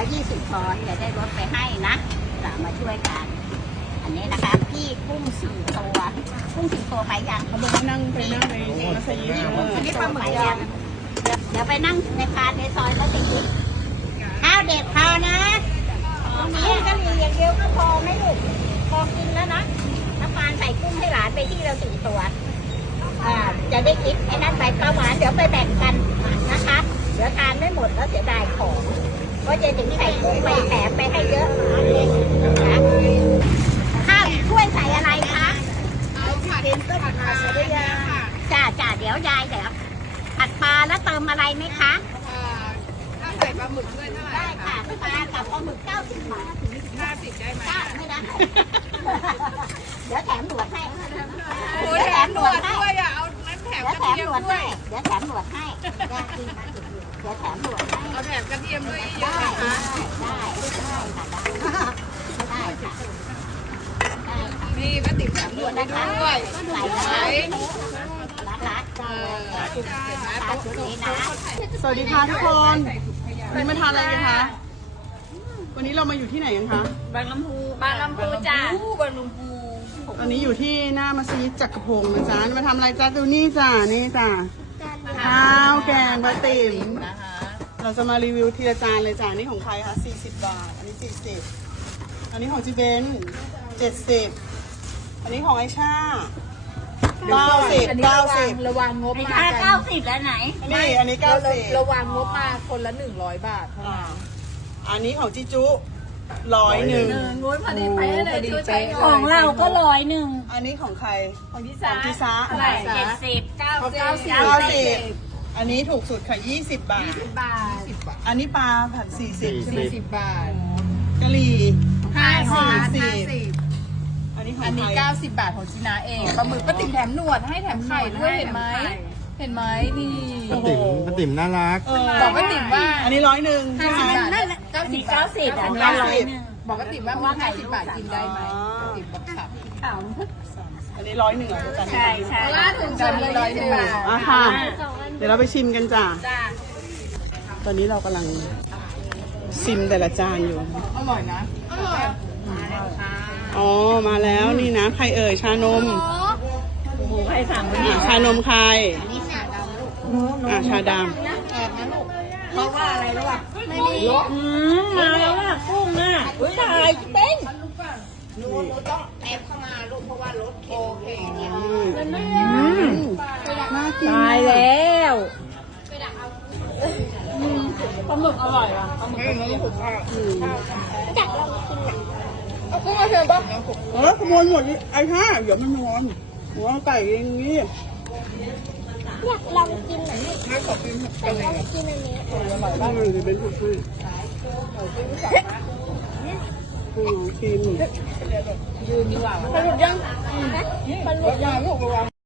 อยยี่สิบช้อนจะได้ลดไปให้นะจะมาช่วยกัน อันนี้นะคะพี่กุ้งสี่ตัวกุ้งสี่ตัวไปยังเขาบอกว่านั่งไปนั่งในมัสยิดพี่เอกุ้ปยังเดี๋ยวเดี๋ยวไปนั่งในคานในซอยแล้วจะยิงข้าวเด็ดพอนะตรงนี้กะหรี่อย่างเดียวก็พอไม่ลูกพอกินแล้วนะน้ำปานใส่กุ้งให้หลานไปที่เราสี่ตัวจะได้กินไอ้นั่นไปปลาหวานเดี๋ยวไปแบ่งกันนะคะ เดี๋ยวทานไม่หมดแล้วเสียดายของ ก็จะถึงใส่กุ้งไปแถมไปให้เยอะนะข้าวช่วยใส่อะไรคะเป็นต้นขาเรียจ้าจ้าเดี๋ยวยายเดี๋ยวผัดปลาแล้วเติมอะไรไหมคะถ้าใส่ปลาหมึกด้วยเท่าไหร่ได้ค่ะปลากับปลาหมึกเก้าสิบบาทห้าสิบได้ไหมจ้าไม่ได้เดี๋ยวแถมหนวดให้โอ้เดี๋ยยวแถแถมมหหนนววดดให้ ด้วยอะ เอานั้นแถ มเดี๋ยวกระแถมเทียหมนวดด้วให้ยเดี๋ยวแถมหนวดให้เดี๋ยวแถมหนวดให้เอาแถมกระเทียมด้วยเยอะได้ๆนะคะได้ได้ค่ะได้ค่ะได้ค่ะนี่ป้าติ๋มแถมหนวดให้ด้วยใส่ใส่นะคะเออเห็นไหมตาชุดนี้นะสวัสดีค่ะทุกคนวันนี้มาทานอะไรกันคะ วันนี้เรามาอยู่ที่ไหนกันคะ บางลำพู บางลำพูจ้าบางลำพูต อนนี้อยู่ที่หน้ามัสยิดจักรพงศ์นะจ๊ะมาทำอะไรจ๊ะดูนี่จ้ะนี่จ้ะข้าวแกงปลาติ๋มนะคะ เราจะมารีวิวทีละจานเลยจ้ะนี่ของใครคะ40 บาท อันนี้ 40 อันนี้ของจิเบน70 อันนี้ของไอชา90 90ระวังงบไอ้มาค่าเก้าสิบแล้วไหนนี่อันนี้90ระวังงบมาคนละหนึ่งร้อยบาทเท่าอ่านั้นอันนี้ของจิจุ ร้อยหนึ่งงบพอดีเป๊ะเลยช่วยใช้ของเราก็ร้อยหนึ่งอันนี้ของใคร ของพี่ขสาองจิซะเท่าไหร่เจ็ดสิบเก้าสิบเก้าสิบอันนี้ถูกสุดค่ะ 20 บาท บาทสิบบาทอันนี้ปลาผัด40ใช่ไหมสิบบาทกะหรี่ห้าสิบห้าห้าสิสิบบอันนี้ของอันนี้ใคร เก้าสิบบาทของจีนาเองปลาหมึกป้าติ๋มแถมหนวดให้แถมไข่ด้วยเห็นไหมเห็นไหมนี่โอ้ป้าโหติ๋มป้าติ๋มน่ารัก เออบอกป้าติ๋มว่า อันนี้ร้อยหนึ่งใช่ไหมนั่นแหละเก้าอัน สินี้บเก้าสิบอันนี้ร้อยหนึ่งบอกป้าติ๋มว่ามีห้าสิบบาทกินได้ไหมป้าติ๋มบอกสับอันนี้ร้อยหนึ่งเหรอจ๊ะใช่ใช่ล่าถึงจำเลยร้อยหนึ่งบาทอะค่ะ เดี๋ยวเราไปชิมกันจ้ะตอนนี้เรากำลังชิมแต่ละจานอยู่ อร่อยนะอร่อยอ๋อ มาแล้วนี่นะใครเอ่ยชานมใครสั่งอะชานมใครอะชาดแอบนะลูกเพราะว่าอะไรรู้ป่ะอืมมาแล้วอะกุ้งอะตายเต้น หนูหนูต้องแอบเข้ามาลูกเพราะว่ารถโอเคเนี่ยำอืมน่ากินตายแล้วปลาหมึกอร่อยว่ะปลาหมึกไม่ถูกอะเอากุ้งมาเชิญป่ะเออขโมยหมดนี่ไอ้ห้าเดี๋ยวมันนอนหัวไก่เองนี่อยากลองกินหน่อยไม่ขอกินแต่ลองกินอันนี้บ้านเลยเป็นผู้ช่วย คุณน้องชิมยืนดีกว่าปลาหลุดยังระวังลูกระวัง